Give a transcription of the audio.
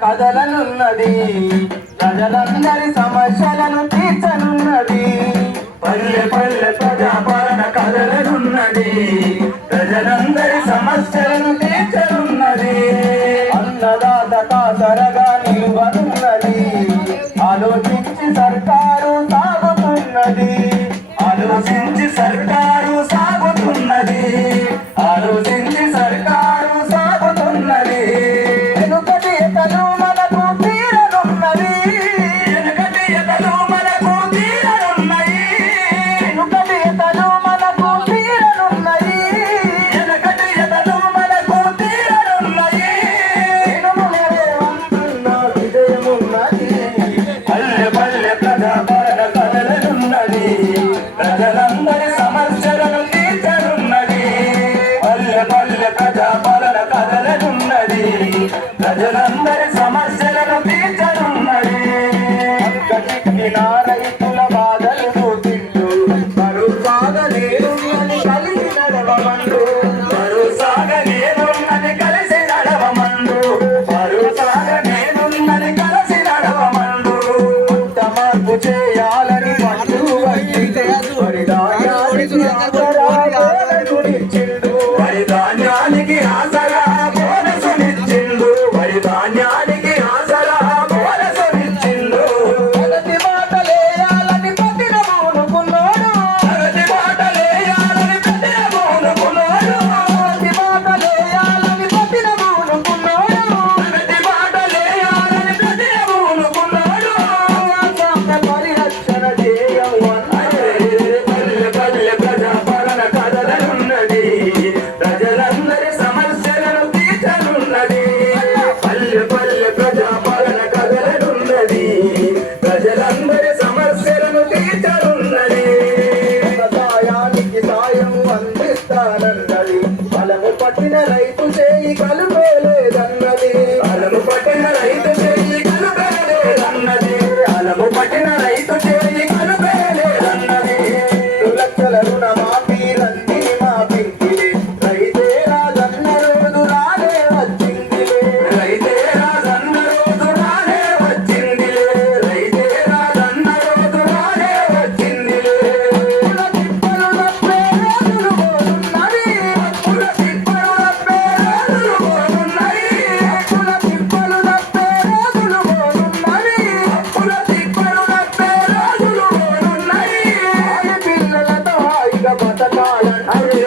కదలనున్నది ప్రజలందరి సమస్యలను తీర్చనున్నది. పల్లె పల్లె ప్రజాపాలన కదలనున్నది ప్రజలందరి సమస్యలను తీర్చనున్నది. అన్నదాత కాసరగా నిలువనున్నది ఆలోచించి సర్కారు సాగుతున్నది. ఆలోచించి సర్కారు కదలనున్నది ప్రజలందరి సమస్యలను తీర్చనున్నది. పల్లె పల్లె ప్రజాపాలన కదలనున్నది. ప్రజలందరి సమస్యలను తీర్చనున్నది. Yang ada. పట్టిన రైతు చేయి కలుపేలేదన్నది. అలము పట్టిన రైతు చేయి కలుపేలేదన్నది. అలము పట్టిన రైతు Aire.